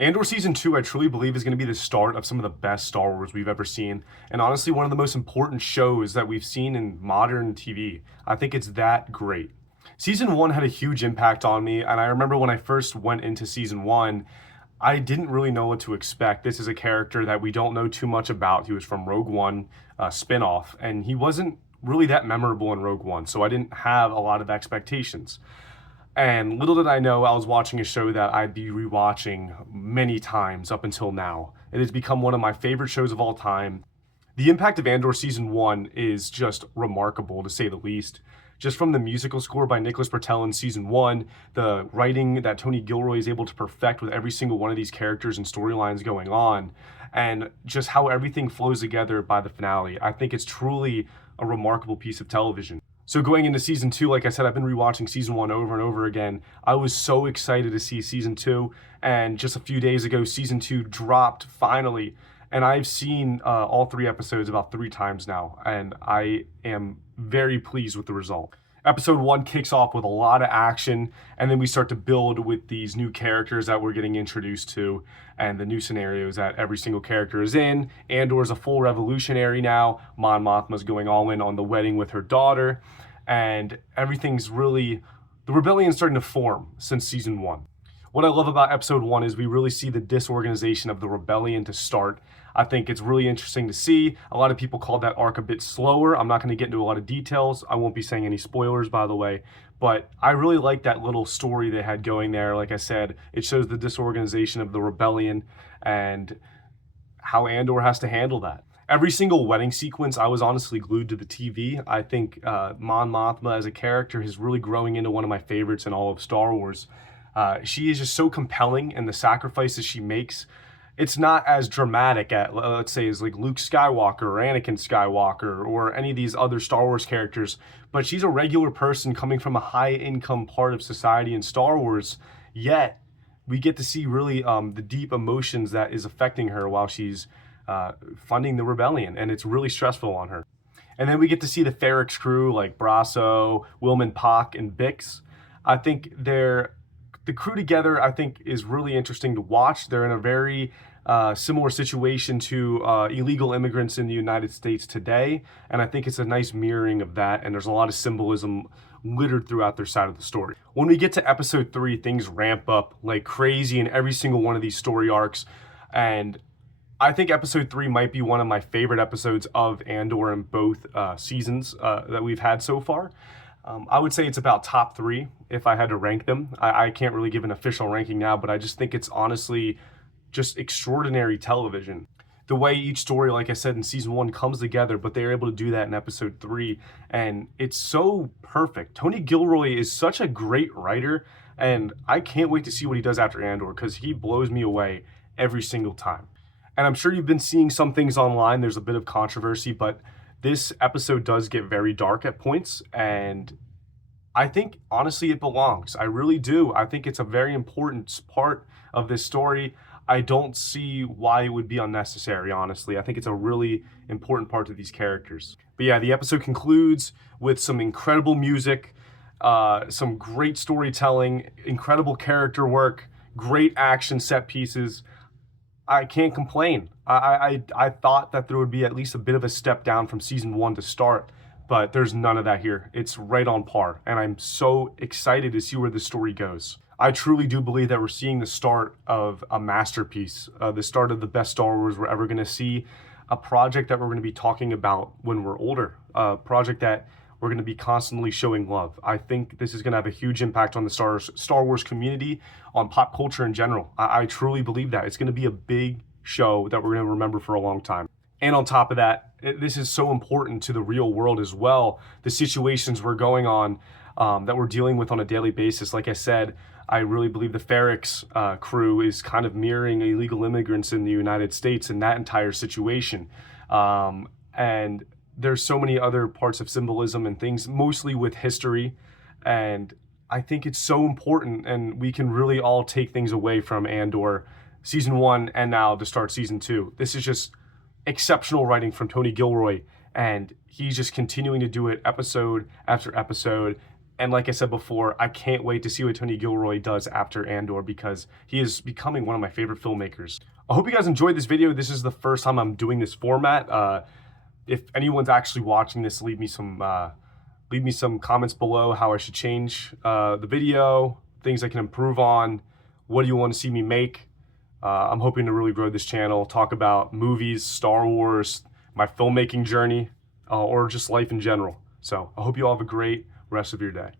Andor Season 2, I truly believe, is going to be the start of some of the best Star Wars we've ever seen, and honestly, one of the most important shows that we've seen in modern TV. I think it's that great. Season 1 had a huge impact on me, and I remember when I first went into Season 1, I didn't really know what to expect. This is a character that we don't know too much about. He was from Rogue One spinoff, and he wasn't really that memorable in Rogue One, so I didn't have a lot of expectations. And little did I know, I was watching a show that I'd be rewatching many times up until now. It has become one of my favorite shows of all time. The impact of Andor Season 1 is just remarkable, to say the least. Just from the musical score by Nicholas Britell in Season 1, the writing that Tony Gilroy is able to perfect with every single one of these characters and storylines going on, and just how everything flows together by the finale. I think it's truly a remarkable piece of television. So going into Season 2, like I said, I've been rewatching Season 1 over and over again. I was so excited to see Season 2, and just a few days ago, Season 2 dropped finally, and I've seen all 3 episodes about 3 times now, and I am very pleased with the result. Episode 1 kicks off with a lot of action, and then we start to build with these new characters that we're getting introduced to and the new scenarios that every single character is in. Andor is a full revolutionary now. Mon Mothma's going all in on the wedding with her daughter, and everything's really, the rebellion's starting to form since Season 1. What I love about Episode 1 is we really see the disorganization of the rebellion to start. I think it's really interesting to see. A lot of people called that arc a bit slower. I'm not going to get into a lot of details. I won't be saying any spoilers, by the way. But I really like that little story they had going there. Like I said, it shows the disorganization of the rebellion and how Andor has to handle that. Every single wedding sequence, I was honestly glued to the TV. I think Mon Mothma as a character is really growing into one of my favorites in all of Star Wars. She is just so compelling in the sacrifices she makes. It's not as dramatic at, let's say, as like Luke Skywalker or Anakin Skywalker or any of these other Star Wars characters, but she's a regular person coming from a high-income part of society in Star Wars, yet we get to see really the deep emotions that is affecting her while she's funding the rebellion, and it's really stressful on her. And then we get to see the Ferrix crew like Brasso, Wilman Pock, and Bix. I think the crew together, I think, is really interesting to watch. They're in a very similar situation to illegal immigrants in the United States today, and I think it's a nice mirroring of that, and there's a lot of symbolism littered throughout their side of the story. When we get to Episode 3, things ramp up like crazy in every single one of these story arcs, and I think Episode 3 might be one of my favorite episodes of Andor in both seasons that we've had so far. I would say it's about top 3 if I had to rank them. I can't really give an official ranking now, but I just think it's honestly just extraordinary television. The way each story, like I said, in Season 1 comes together, but they're able to do that in Episode 3, and it's so perfect. Tony Gilroy is such a great writer, and I can't wait to see what he does after Andor, because he blows me away every single time. And I'm sure you've been seeing some things online. There's a bit of controversy, but this episode does get very dark at points, and I think, honestly, it belongs. I really do. I think it's a very important part of this story. I don't see why it would be unnecessary, honestly. I think it's a really important part of these characters. But yeah, the episode concludes with some incredible music, some great storytelling, incredible character work, great action set pieces. I can't complain. I thought that there would be at least a bit of a step down from Season 1 to start, but there's none of that here. It's right on par, and I'm so excited to see where the story goes. I truly do believe that we're seeing the start of a masterpiece, the start of the best Star Wars we're ever going to see, a project that we're going to be talking about when we're older, a project that we're going to be constantly showing love. I think this is going to have a huge impact on the Star Wars community, on pop culture in general. I truly believe that. It's going to be a big show that we're going to remember for a long time. And on top of that, this is so important to the real world as well. The situations we're going on, that we're dealing with on a daily basis. Like I said, I really believe the Ferrix crew is kind of mirroring illegal immigrants in the United States in that entire situation. And there's so many other parts of symbolism and things, mostly with history. And I think it's so important, and we can really all take things away from Andor Season 1 and now to start Season 2. This is just exceptional writing from Tony Gilroy, and he's just continuing to do it episode after episode. And like I said before, I can't wait to see what Tony Gilroy does after Andor, because he is becoming one of my favorite filmmakers. I hope you guys enjoyed this video. This is the first time I'm doing this format. If anyone's actually watching this, leave me some comments below how I should change the video, things I can improve on. What do you want to see me make? I'm hoping to really grow this channel, talk about movies, Star Wars, my filmmaking journey, or just life in general. So I hope you all have a great rest of your day.